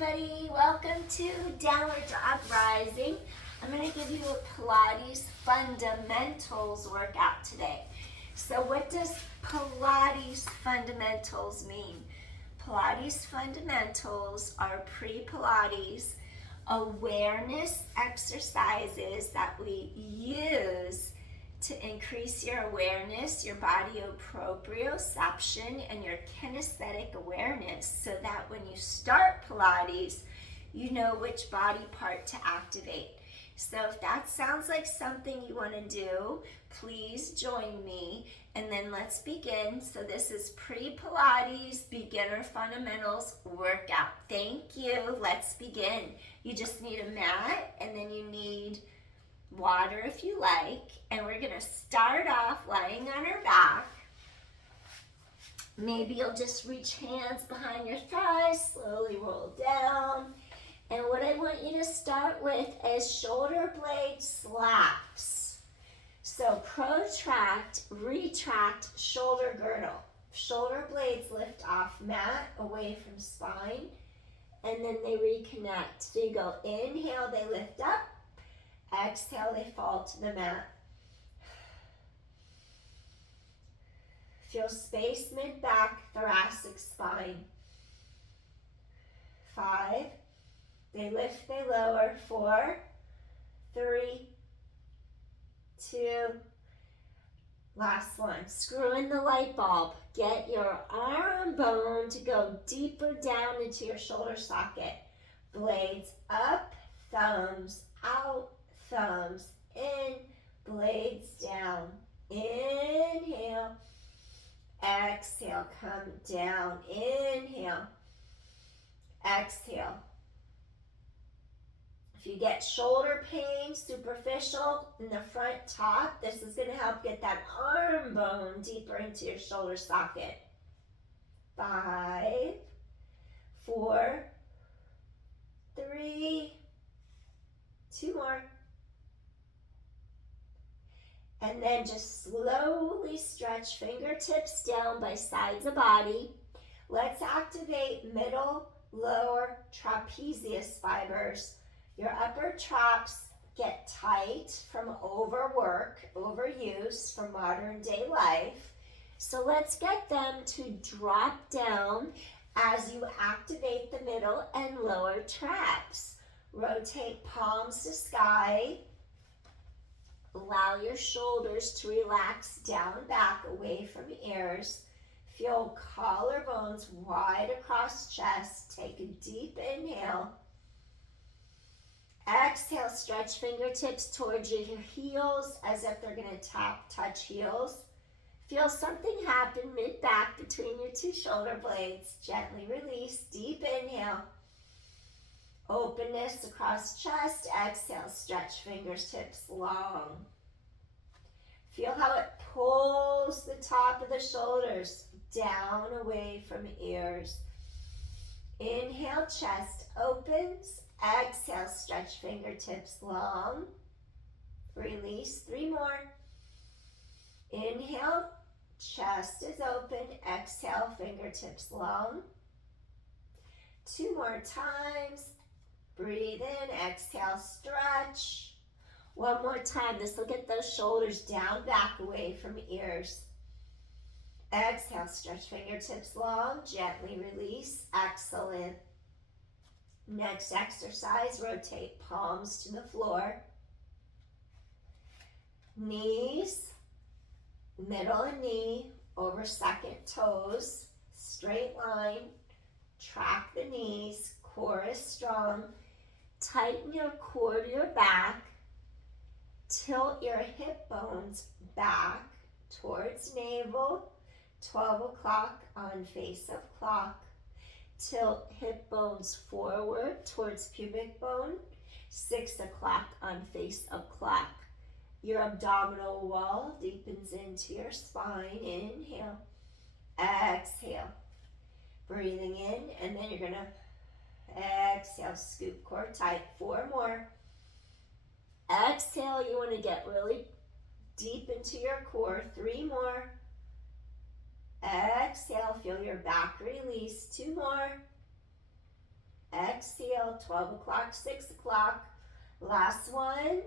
everybody, welcome to Downward Dog Rising. I'm going to give you a Pilates Fundamentals workout today. So what does Pilates Fundamentals mean? Pilates Fundamentals are Pre Pilates awareness exercises that we use to increase your awareness, your body proprioception, and your kinesthetic awareness so that when you start Pilates, you know which body part to activate. So if that sounds like something you want to do, please join me and then let's begin. So this is Pre-Pilates Beginner Fundamentals Workout. Thank you. Let's begin. You just need a mat and then you need water if you like, and we're going to start off lying on our back. Maybe you'll just reach hands behind your thighs, slowly roll down, and what I want you to start with is shoulder blade slaps. So protract, retract, shoulder girdle. Shoulder blades lift off mat, away from spine, and then they reconnect. So you go inhale, they lift up. Exhale, they fall to the mat. Feel space mid-back, thoracic spine. 5. They lift, they lower. 4, 3, 2. Last one. Screw in the light bulb. Get your arm bone to go deeper down into your shoulder socket. Blades up, thumbs out. Thumbs in, blades down. Inhale, exhale, come down. Inhale, exhale. If you get shoulder pain, superficial in the front top, this is going to help get that arm bone deeper into your shoulder socket. 5, 4, 3, 2 more. And then just slowly stretch fingertips down by sides of body. Let's activate middle, lower trapezius fibers. Your upper traps get tight from overwork, overuse from modern day life. So let's get them to drop down as you activate the middle and lower traps. Rotate palms to sky. Allow your shoulders to relax down, back, away from ears. Feel collarbones wide across chest. Take a deep inhale. Exhale, stretch fingertips towards your heels as if they're going to touch heels. Feel something happen mid-back between your two shoulder blades. Gently release, deep inhale. Openness across chest. Exhale, stretch fingertips long. Feel how it pulls the top of the shoulders down away from ears. Inhale, chest opens. Exhale, stretch fingertips long. Release, 3 more. Inhale, chest is open. Exhale, fingertips long. 2 more times. Breathe in, exhale, stretch. 1 more time. This will get those shoulders down, back, away from ears. Exhale, stretch fingertips long. Gently release. Excellent. Next exercise, rotate palms to the floor. Knees, middle and knee, over second toes. Straight line. Track the knees. Core is strong. Tighten your core to your back. Tilt your hip bones back towards navel. 12 o'clock on face of clock. Tilt hip bones forward towards pubic bone. 6 o'clock on face of clock. Your abdominal wall deepens into your spine. Inhale. Exhale. Breathing in, and then you're going to exhale, scoop core tight. 4 more. Exhale, you want to get really deep into your core. 3 more. Exhale, feel your back release. 2 more. exhale, 12 o'clock, 6 o'clock. Last one.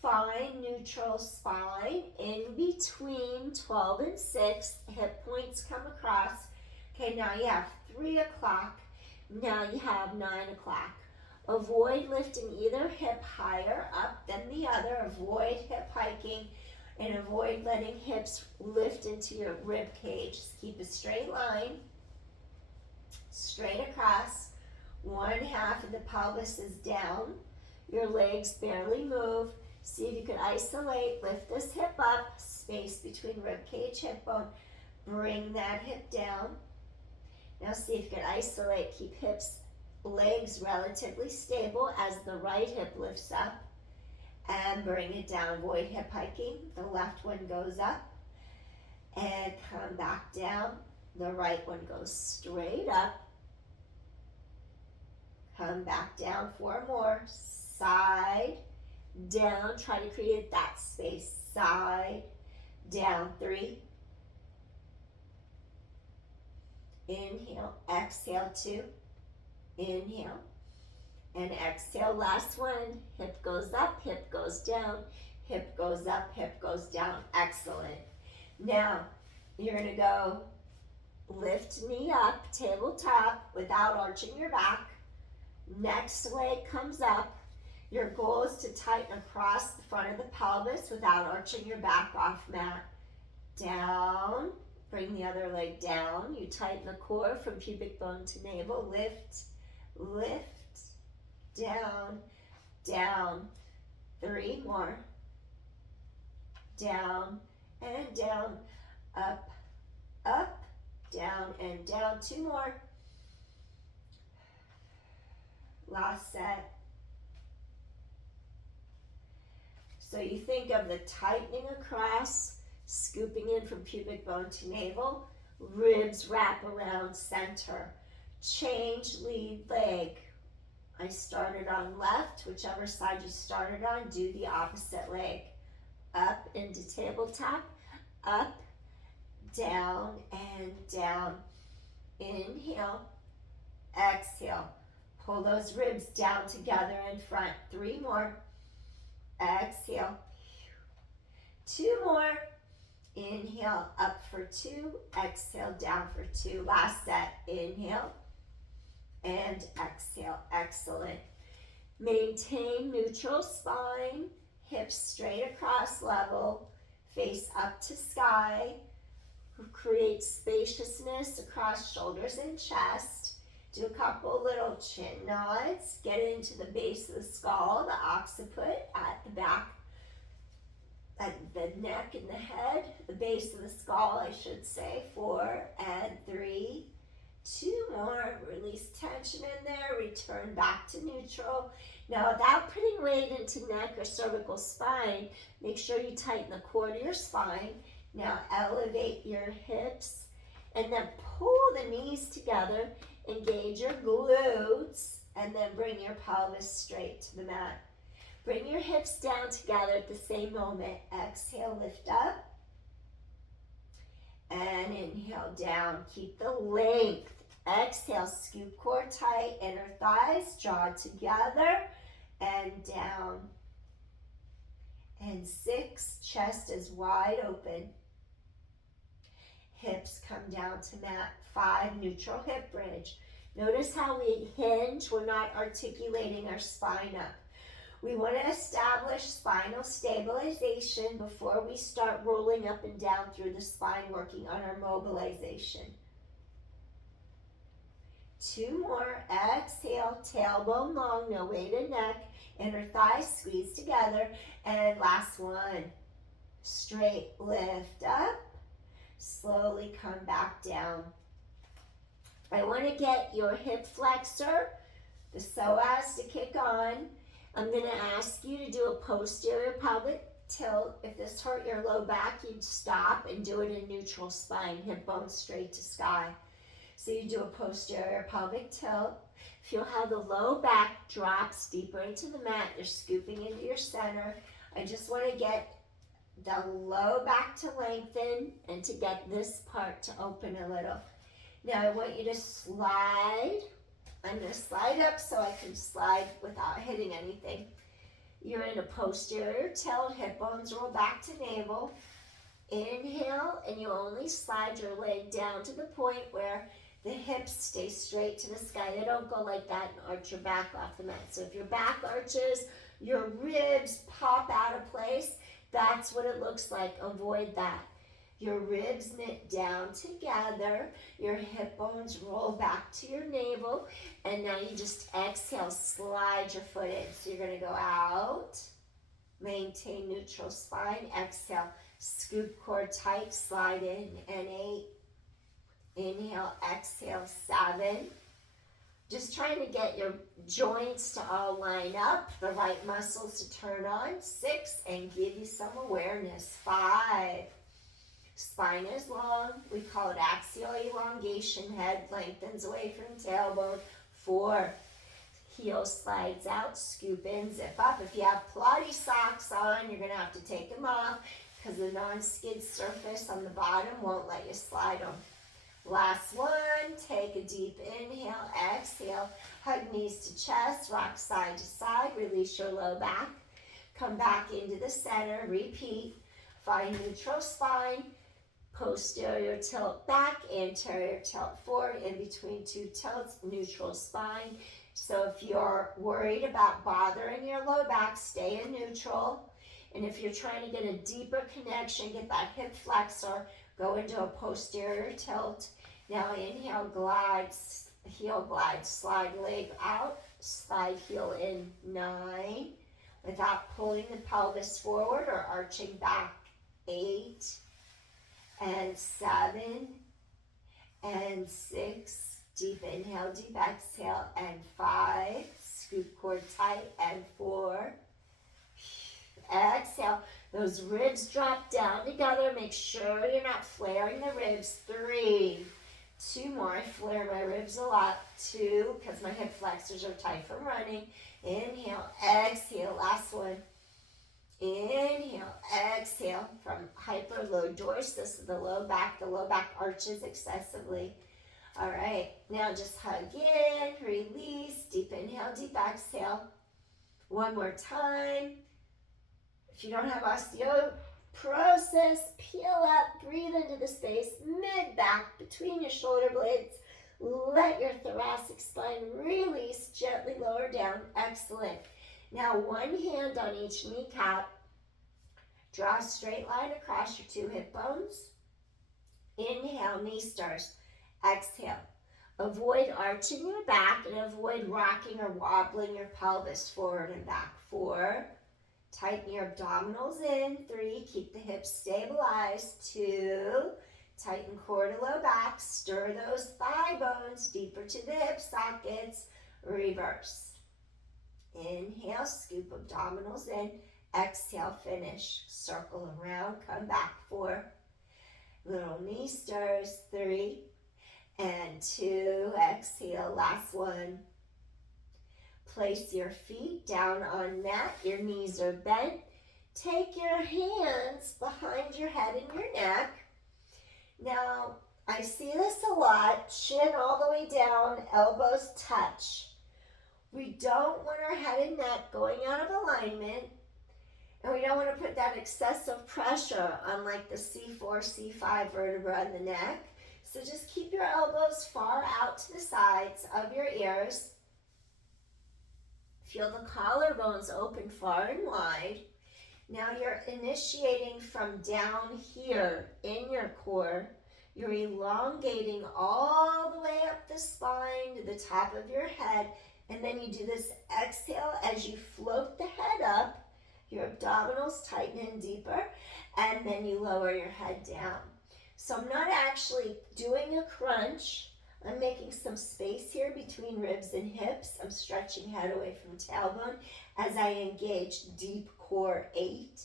Find neutral spine in between 12 and 6. Hip points come across. Okay, now you have 3 o'clock. Now you have 9 o'clock. Avoid lifting either hip higher up than the other. Avoid hip hiking and avoid letting hips lift into your rib cage. Just keep a straight line, straight across. One half of the pelvis is down. Your legs barely move. See if you can isolate, lift this hip up, space between rib cage, hip bone. Bring that hip down. Now see if you can isolate, keep hips, legs relatively stable as the right hip lifts up. And bring it down, avoid hip hiking. The left one goes up and come back down. The right one goes straight up. Come back down, 4 more. Side, down, try to create that space. Side, down, 3. Inhale, exhale, 2. Inhale, and exhale, last one. Hip goes up, hip goes down, hip goes up, hip goes down. Excellent. Now, you're gonna go lift knee up, tabletop, without arching your back. Next leg comes up. Your goal is to tighten across the front of the pelvis without arching your back off mat. Down, bring the other leg down. You tighten the core from pubic bone to navel. Lift, lift, down, down. 3 more. Down and down, up, up, down and down. 2 more. Last set. So you think of the tightening across, scooping in from pubic bone to navel, ribs wrap around center. Change lead leg. I started on left, whichever side you started on, do the opposite leg. Up into tabletop, up, down, and down. Inhale, exhale. Pull those ribs down together in front. 3 more. Exhale. 2 more. Inhale, up for 2. Exhale, down for 2. Last set. Inhale and exhale. Excellent. Maintain neutral spine. Hips straight across level. Face up to sky. Create spaciousness across shoulders and chest. Do a couple little chin nods. Get into the base of the skull, the occiput at the back, at the neck and the head, the base of the skull, I should say. 4 and 3. 2 more. Release tension in there. Return back to neutral. Now, without putting weight into neck or cervical spine, make sure you tighten the core to your spine. Now, elevate your hips and then pull the knees together. Engage your glutes and then bring your pelvis straight to the mat. Bring your hips down together at the same moment. Exhale, lift up. And inhale, down. Keep the length. Exhale, scoop core tight, inner thighs, jaw together, and down. And 6, chest is wide open. Hips come down to mat. 5, neutral hip bridge. Notice how we hinge. We're not articulating our spine up. We want to establish spinal stabilization before we start rolling up and down through the spine, working on our mobilization. 2 more. Exhale, tailbone long, no weight in neck. Inner thighs squeeze together. And last one. Straight lift up. Slowly come back down. I want to get your hip flexor, the psoas, to kick on. I'm going to ask you to do a posterior pelvic tilt. If this hurt your low back, you'd stop and do it in neutral spine, hip bone straight to sky. So you do a posterior pelvic tilt. Feel how the low back drops deeper into the mat. You're scooping into your center. I just want to get the low back to lengthen and to get this part to open a little. Now I want you to slide I'm going to slide up so I can slide without hitting anything. You're in a posterior tilt, hip bones roll back to navel. Inhale, and you only slide your leg down to the point where the hips stay straight to the sky. They don't go like that and arch your back off the mat. So if your back arches, your ribs pop out of place, that's what it looks like. Avoid that. Your ribs knit down together, your hip bones roll back to your navel, and now you just exhale, slide your foot in. So you're going to go out, maintain neutral spine, exhale, scoop core tight, slide in, and 8. Inhale, exhale, 7. Just trying to get your joints to all line up, the right muscles to turn on. 6, and give you some awareness. 5. Spine is long. We call it axial elongation. Head lengthens away from tailbone. 4. Heel slides out. Scoop in, zip up. If you have Pilates socks on, you're going to have to take them off because the non-skid surface on the bottom won't let you slide them. Last one. Take a deep inhale. Exhale. Hug knees to chest. Rock side to side. Release your low back. Come back into the center. Repeat. Find neutral spine. Posterior tilt back, anterior tilt forward, in between two tilts, neutral spine. So if you're worried about bothering your low back, stay in neutral. And if you're trying to get a deeper connection, get that hip flexor, go into a posterior tilt. Now inhale, glide, heel glide, slide leg out, slide heel in, 9, without pulling the pelvis forward or arching back, 8, and 7, and 6, deep inhale, deep exhale, and 5, scoop core tight, and 4, exhale, those ribs drop down together, make sure you're not flaring the ribs, 3, 2 more, I flare my ribs a lot, 2, because my hip flexors are tight from running, inhale, exhale, last one, inhale, exhale from hyperlow dorsal, the low back arches excessively. All right, now just hug in, release, deep inhale, deep exhale. One more time. If you don't have osteoporosis, peel up, breathe into the space, mid-back, between your shoulder blades. Let your thoracic spine release, gently lower down. Excellent. Now one hand on each kneecap. Draw a straight line across your 2 hip bones. Inhale, knee stars. Exhale. Avoid arching your back and avoid rocking or wobbling your pelvis forward and back. 4. Tighten your abdominals in. 3. Keep the hips stabilized. 2. Tighten core to low back. Stir those thigh bones deeper to the hip sockets. Reverse. Inhale, scoop abdominals in. Exhale, finish. Circle around, come back. 4. Little knee stirs. 3 and 2. Exhale, last one. Place your feet down on mat. Your knees are bent. Take your hands behind your head and your neck. Now, I see this a lot. Chin all the way down, elbows touch. We don't want our head and neck going out of alignment, and we don't want to put that excessive pressure on like the C4, C5 vertebra in the neck. So just keep your elbows far out to the sides of your ears. Feel the collarbones open far and wide. Now you're initiating from down here in your core. You're elongating all the way up the spine to the top of your head. And then you do this exhale as you float the head up. Your abdominals tighten in deeper. And then you lower your head down. So I'm not actually doing a crunch. I'm making some space here between ribs and hips. I'm stretching head away from tailbone as I engage deep core 8.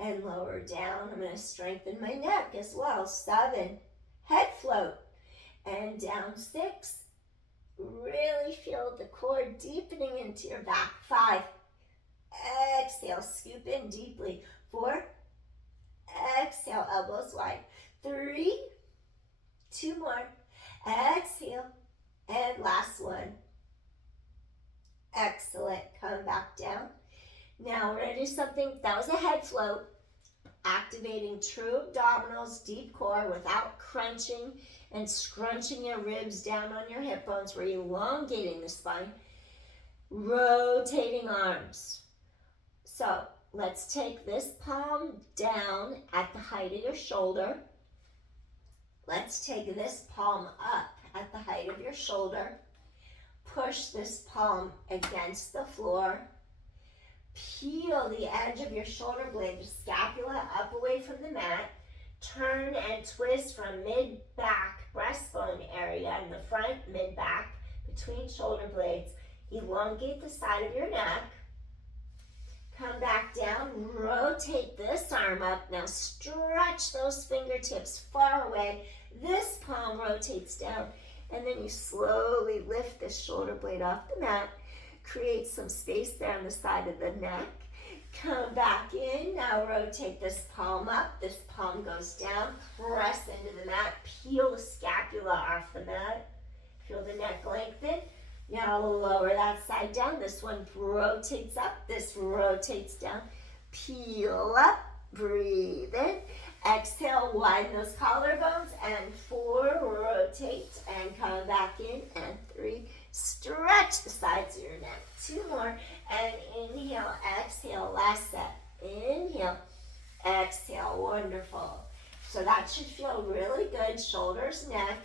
And lower down. I'm going to strengthen my neck as well. 7. Head float. And down 6. Really feel the core deepening into your back. 5. Exhale. Scoop in deeply. 4. Exhale. Elbows wide. 3. 2 more. Exhale. And last do something, that was a head float, activating true abdominals, deep core without crunching and scrunching your ribs down on your hip bones. We're elongating the spine, rotating arms. So let's take this palm down at the height of your shoulder. Let's take this palm up at the height of your shoulder. Push this palm against the floor. Peel the edge of your shoulder blade, the scapula up away from the mat. Turn and twist from mid-back breastbone area in the front, mid-back, between shoulder blades. Elongate the side of your neck. Come back down, rotate this arm up. Now stretch those fingertips far away. This palm rotates down, and then you slowly lift this shoulder blade off the mat. Create some space there on the side of the neck. Come back in. Now rotate this palm up. This palm goes down. Press into the mat. Peel the scapula off the mat. Feel the neck lengthen. Now lower that side down. This one rotates up. This rotates down. Peel up. Breathe in. Exhale, widen those collarbones. And 4, rotate and come back in. And 3, stretch the sides of your neck. 2 more. And inhale, exhale, last set. Inhale, exhale, wonderful. So that should feel really good. Shoulders, neck,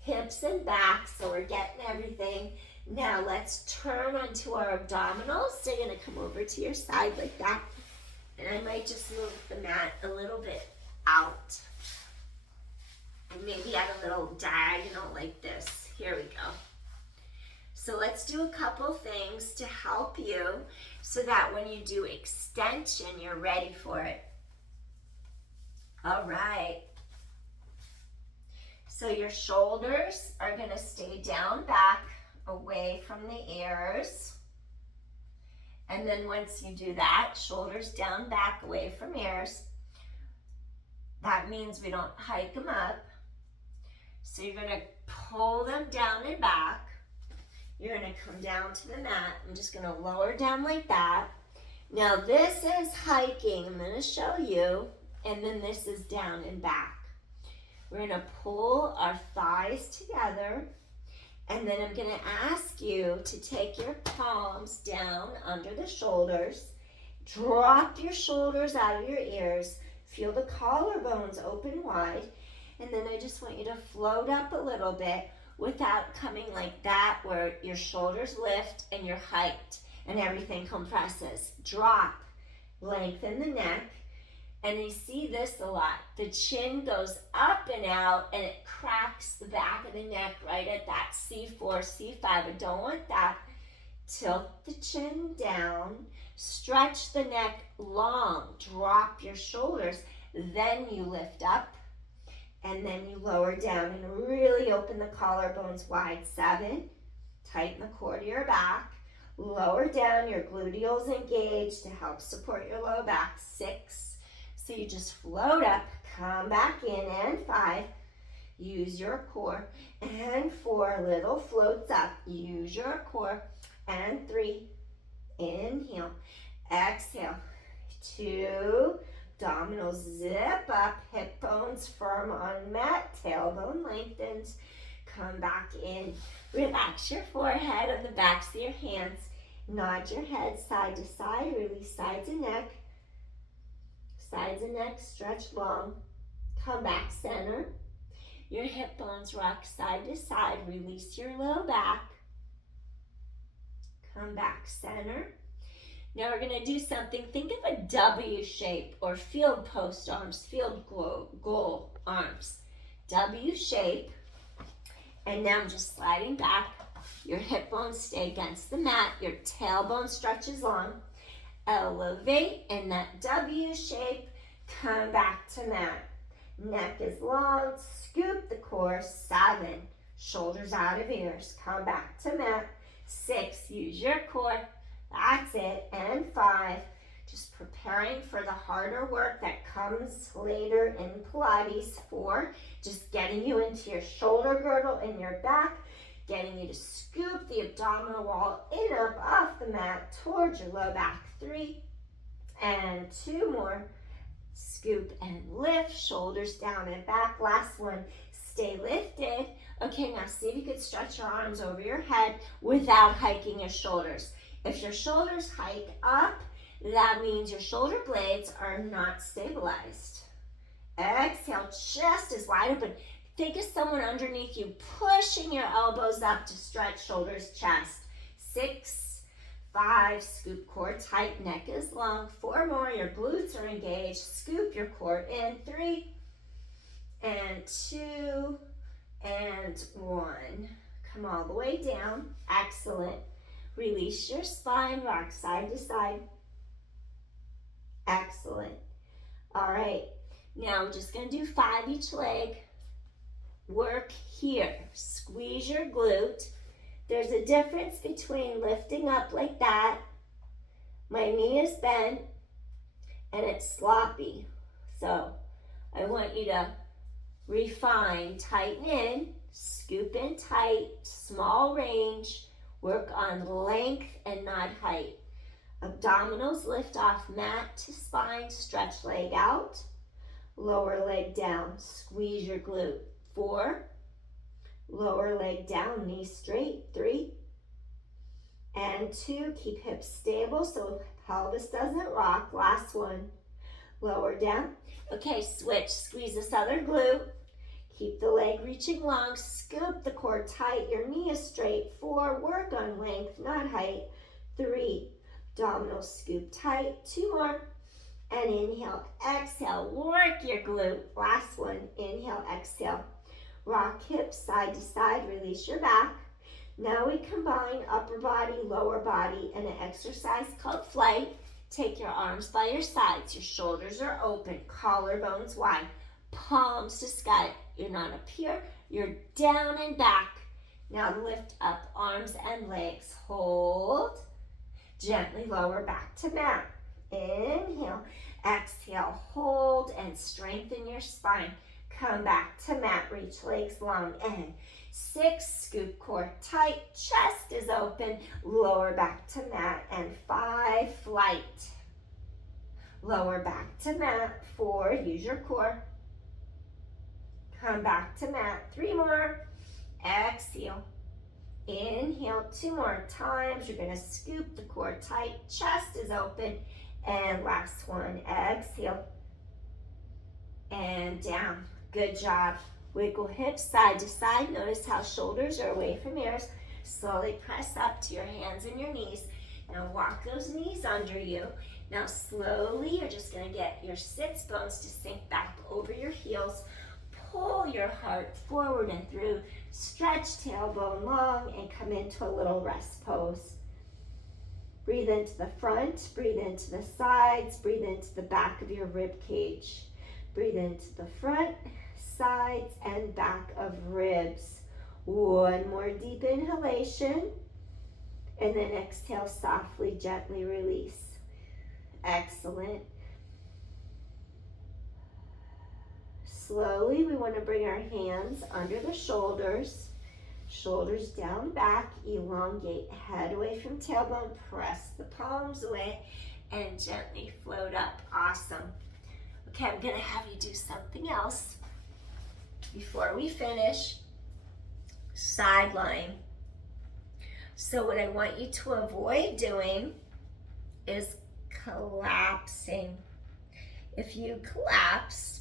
hips, and back. So we're getting everything. Now let's turn onto our abdominals. So you're going to come over to your side like that. And I might just move the mat a little bit out. And maybe add a little diagonal like this. Here we go. So let's do a couple things to help you so that when you do extension, you're ready for it. All right. So your shoulders are going to stay down back, away from the ears. And then once you do that, shoulders down back, away from ears. That means we don't hike them up. So you're going to pull them down and back. You're going to come down to the mat. I'm just going to lower down like that. Now this is hiking. I'm going to show you. And then this is down and back. We're going to pull our thighs together. And then I'm going to ask you to take your palms down under the shoulders. Drop your shoulders out of your ears. Feel the collarbones open wide. And then I just want you to float up a little bit without coming like that where your shoulders lift and you're hiked and everything compresses. Drop, lengthen the neck, and you see this a lot. The chin goes up and out and it cracks the back of the neck right at that C4, C5. I don't want that. Tilt the chin down, stretch the neck long, drop your shoulders, then you lift up. And then you lower down and really open the collarbones wide. 7, tighten the core to your back. Lower down, your gluteals engaged to help support your low back. 6, so you just float up, come back in. And 5, use your core. And 4, little floats up, use your core. And 3, inhale, exhale. 2, abdominals zip up, hip bones firm on mat, tailbone lengthens. Come back in. Relax your forehead on the backs of your hands. Nod your head side to side. Release sides and neck. Sides and neck stretch long. Come back center. Your hip bones rock side to side. Release your low back. Come back center. Now we're going to do something. Think of a W shape or field post arms, field goal arms. W shape. And now I'm just sliding back. Your hip bones stay against the mat. Your tailbone stretches long. Elevate in that W shape. Come back to mat. Neck is long. Scoop the core. 7. Shoulders out of ears. Come back to mat. 6. Use your core. That's it. And 5, just preparing for the harder work that comes later in Pilates. 4, just getting you into your shoulder girdle in your back, getting you to scoop the abdominal wall in up off the mat towards your low back. 3, And 2 more. Scoop and lift, shoulders down and back. Last one, stay lifted. Okay, now see if you could stretch your arms over your head without hiking your shoulders. If your shoulders hike up, that means your shoulder blades are not stabilized. Exhale, chest is wide open. Think of someone underneath you, pushing your elbows up to stretch shoulders, chest. 6, 5, scoop core tight, neck is long. 4 more, your glutes are engaged. Scoop your core in. 3, and 2, and 1. Come all the way down. Excellent. Release your spine, rock side to side. Excellent. All right, now we're just going to do 5 each leg. Work here. Squeeze your glute. There's a difference between lifting up like that, my knee is bent, and it's sloppy. So I want you to refine, tighten in, scoop in tight, small range, work on length and not height. Abdominals lift off mat to spine, stretch leg out, lower leg down, squeeze your glute. 4, lower leg down, knee straight. 3, and 2, keep hips stable so pelvis doesn't rock. Last one, lower down. Okay, switch, squeeze this other glute. Keep the leg reaching long, scoop the core tight, your knee is straight. 4, work on length, not height. 3, abdominals scoop tight. 2 more, and inhale, exhale, work your glute. Last one, inhale, exhale. Rock hips side to side, release your back. Now we combine upper body, lower body in an exercise called flight. Take your arms by your sides, your shoulders are open, collarbones wide, palms to sky. You're not up here, you're down and back. Now lift up arms and legs, hold. Gently lower back to mat. Inhale, exhale, hold and strengthen your spine. Come back to mat, reach legs long, and 6, scoop core tight, chest is open, lower back to mat, and 5, flight. Lower back to mat. 4, use your core. Come back to mat. 3 more, exhale. Inhale, 2 more times. You're gonna scoop the core tight, chest is open, and last one, exhale, and down. Good job. Wiggle hips side to side. Notice how shoulders are away from ears. Slowly press up to your hands and your knees. Now walk those knees under you. Now slowly, you're just gonna get your sits bones to sink back over your heels. Pull your heart forward and through. Stretch tailbone long and come into a little rest pose. Breathe into the front, breathe into the sides, breathe into the back of your rib cage. Breathe into the front, sides, and back of ribs. 1 more deep inhalation, and then exhale softly, gently release. Excellent. Slowly, we want to bring our hands under the shoulders, shoulders down back, elongate head away from tailbone, press the palms away, and gently float up. Awesome. Okay, I'm gonna have you do something else before we finish. Side lying. So what I want you to avoid doing is collapsing. If you collapse,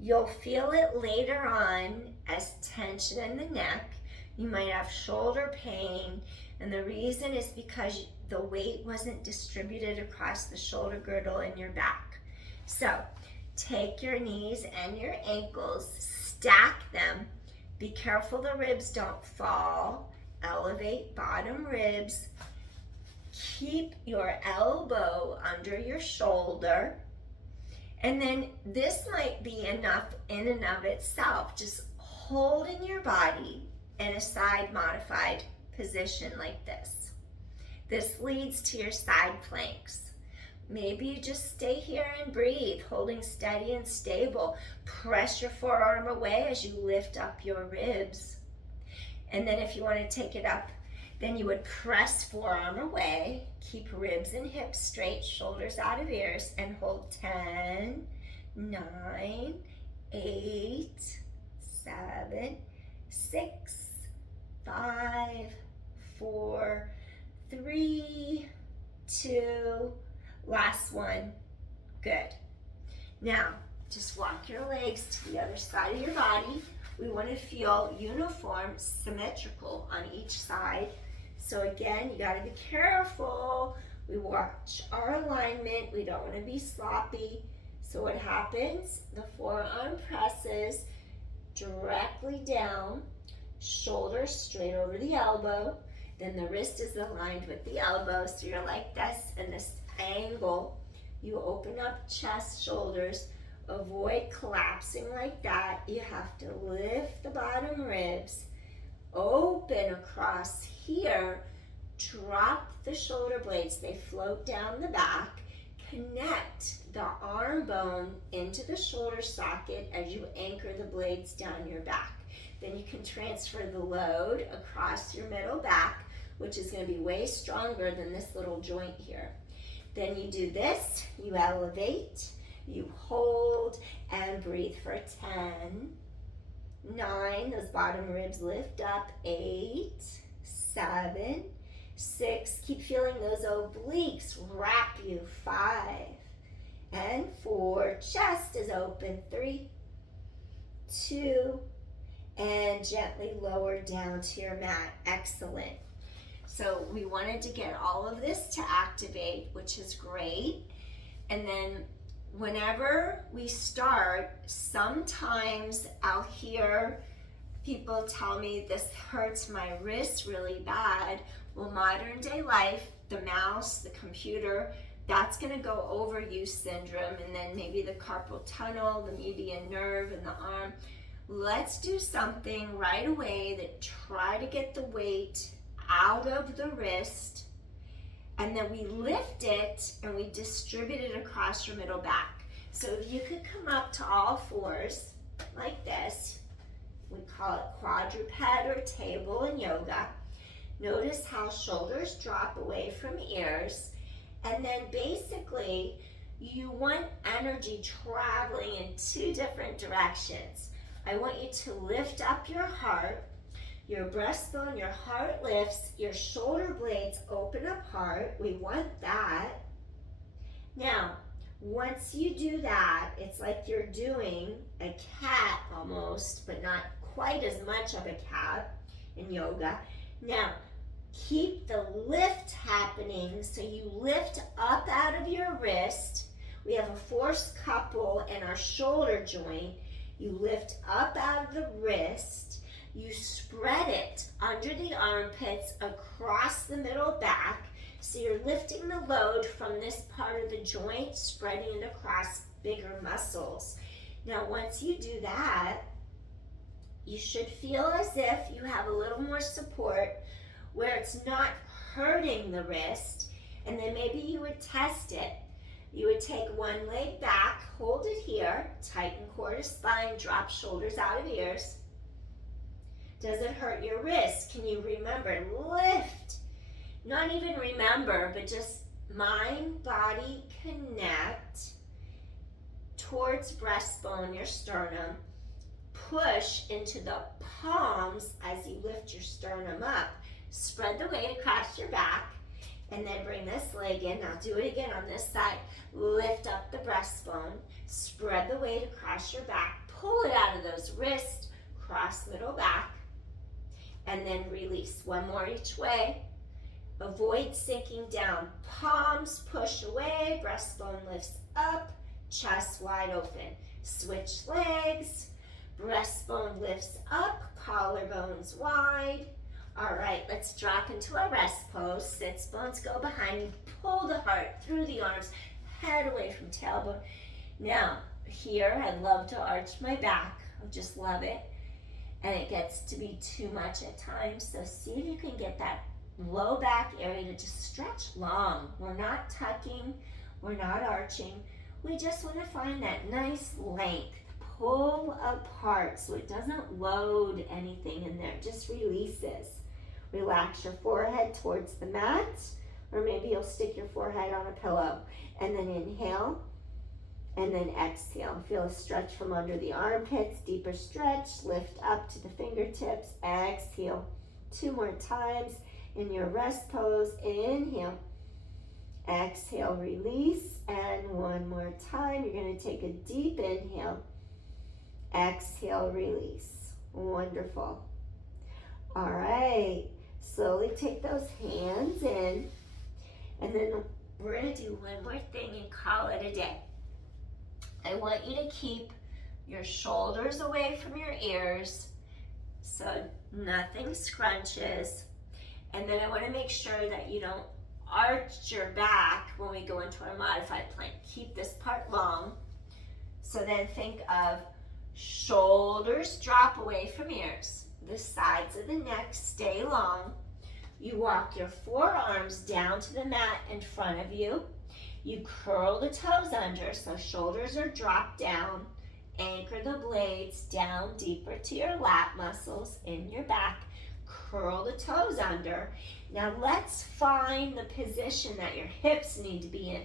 you'll feel it later on as tension in the neck. You might have shoulder pain, and the reason is because the weight wasn't distributed across the shoulder girdle in your back. So take your knees and your ankles, stack them. Be careful the ribs don't fall. Elevate bottom ribs. Keep your elbow under your shoulder. And then this might be enough in and of itself, just holding your body in a side modified position like this. This leads to your side planks. Maybe you just stay here and breathe, holding steady and stable. Press your forearm away as you lift up your ribs. And then if you want to take it up Then you would press forearm away, keep ribs and hips straight, shoulders out of ears, and hold 10, 9, 8, 7, 6, 5, 4, 3, 2, last one. Good. Now, just walk your legs to the other side of your body. We want to feel uniform, symmetrical on each side. So again, you got to be careful. We watch our alignment. We don't want to be sloppy. So what happens? The forearm presses directly down, shoulders straight over the elbow. Then the wrist is aligned with the elbow. So you're like this in this angle. You open up chest, shoulders. Avoid collapsing like that. You have to lift the bottom ribs, open across here, drop the shoulder blades. They float down the back. Connect the arm bone into the shoulder socket as you anchor the blades down your back. Then you can transfer the load across your middle back, which is going to be way stronger than this little joint here. Then you do this, you elevate, you hold and breathe for 10, 9, those bottom ribs lift up, 8, 7, 6, keep feeling those obliques wrap you, 5, and 4, chest is open, 3, 2, and gently lower down to your mat, excellent. So we wanted to get all of this to activate, which is great, and then whenever we start, sometimes I'll hear people tell me this hurts my wrist really bad. Well, modern day life, the mouse, the computer, that's going to go overuse syndrome, and then maybe the carpal tunnel, the median nerve in the arm. Let's do something right away that try to get the weight out of the wrist, and then we lift it and we distribute it across your middle back. So if you could come up to all fours like this, we call it quadruped or table in yoga. Notice how shoulders drop away from ears, and then basically you want energy traveling in 2 different directions. I want you to lift up your heart, your breastbone, your heart lifts, your shoulder blades open apart. We want that. Now, once you do that, it's like you're doing a cat almost, but not quite as much of a cat in yoga. Now, keep the lift happening, so you lift up out of your wrist. We have a force couple in our shoulder joint. You lift up out of the wrist. You spread it under the armpits across the middle back. So you're lifting the load from this part of the joint, spreading it across bigger muscles. Now, once you do that, you should feel as if you have a little more support where it's not hurting the wrist. And then maybe you would test it. You would take one leg back, hold it here, tighten core to spine, drop shoulders out of ears. Does it hurt your wrist? Can you remember? Lift. Not even remember, but just mind, body, connect towards breastbone, your sternum. Push into the palms as you lift your sternum up. Spread the weight across your back, and then bring this leg in. Now do it again on this side. Lift up the breastbone. Spread the weight across your back. Pull it out of those wrists, cross middle back, and then release. One more each way. Avoid sinking down. Palms push away, breastbone lifts up, chest wide open. Switch legs, breastbone lifts up, collarbones wide. All right, let's drop into a rest pose. Sits bones go behind you. Pull the heart through the arms, head away from tailbone. Now, here I love to arch my back. I just love it. And it gets to be too much at times. So see if you can get that low back area to just stretch long. We're not tucking, we're not arching. We just want to find that nice length. Pull apart so it doesn't load anything in there, it just releases. Relax your forehead towards the mat, or maybe you'll stick your forehead on a pillow. And then inhale, and then exhale. Feel a stretch from under the armpits, deeper stretch, lift up to the fingertips, exhale. 2 more times in your rest pose. Inhale, exhale, release, and 1 more time. You're going to take a deep inhale, exhale, release. Wonderful. All right, slowly take those hands in, and then we're going to do one more thing and call it a day. I want you to keep your shoulders away from your ears so nothing scrunches. And then I want to make sure that you don't arch your back when we go into our modified plank. Keep this part long. So then think of shoulders drop away from ears. The sides of the neck stay long. You walk your forearms down to the mat in front of you. You curl the toes under so shoulders are dropped down. Anchor the blades down deeper to your lat muscles in your back. Curl the toes under. Now let's find the position that your hips need to be in.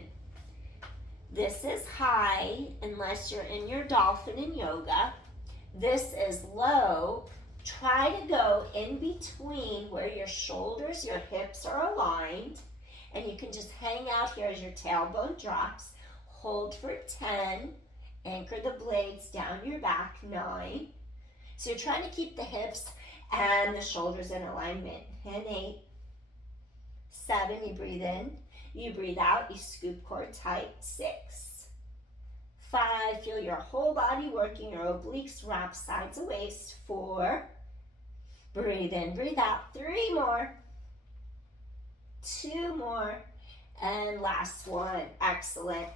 This is high unless you're in your dolphin in yoga. This is low. Try to go in between where your shoulders, your hips are aligned. And you can just hang out here as your tailbone drops. Hold for 10. Anchor the blades down your back, 9. So you're trying to keep the hips and the shoulders in alignment. And 8, 7, you breathe in. You breathe out, you scoop core tight, 6. 5, feel your whole body working, your obliques wrap sides of waist, 4. Breathe in, breathe out, 3 more. 2 more, and last one. Excellent.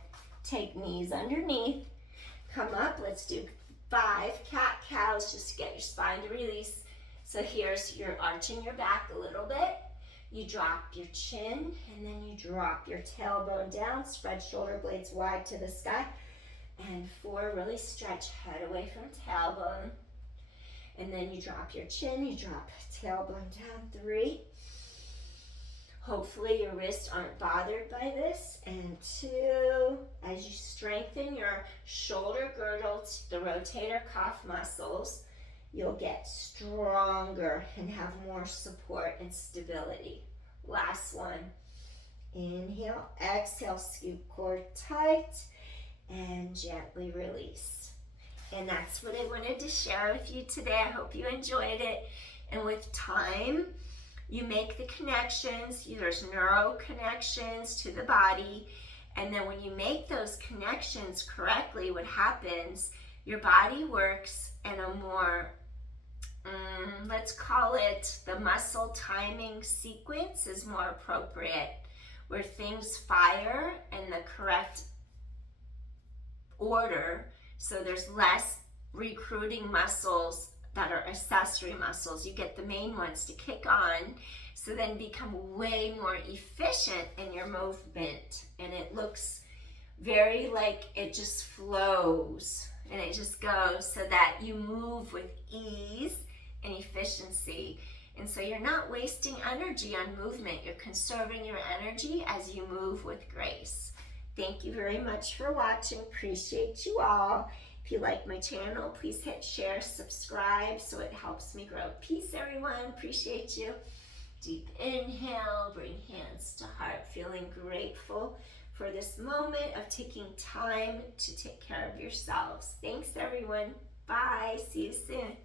Take knees underneath. Come up. Let's do 5 cat-cows just to get your spine to release. So here's your arching your back a little bit. You drop your chin, and then you drop your tailbone down. Spread shoulder blades wide to the sky. And 4, really stretch head away from tailbone. And then you drop your chin, you drop tailbone down. 3. Hopefully your wrists aren't bothered by this. And 2, as you strengthen your shoulder girdle, the rotator cuff muscles, you'll get stronger and have more support and stability. Last one. Inhale, exhale, scoop core tight, and gently release. And that's what I wanted to share with you today. I hope you enjoyed it. And with time, you make the connections. There's neuro connections to the body. And then when you make those connections correctly, what happens, your body works in a more, let's call it the muscle timing sequence is more appropriate, where things fire in the correct order. So there's less recruiting muscles that are accessory muscles. You get the main ones to kick on, so then become way more efficient in your movement. And it looks very like it just flows and it just goes, so that you move with ease and efficiency. And so you're not wasting energy on movement. You're conserving your energy as you move with grace. Thank you very much for watching. Appreciate you all. If you like my channel, please hit share, subscribe, so it helps me grow. Peace, everyone. Appreciate you. Deep inhale, bring hands to heart, feeling grateful for this moment of taking time to take care of yourselves. Thanks, everyone. Bye. See you soon.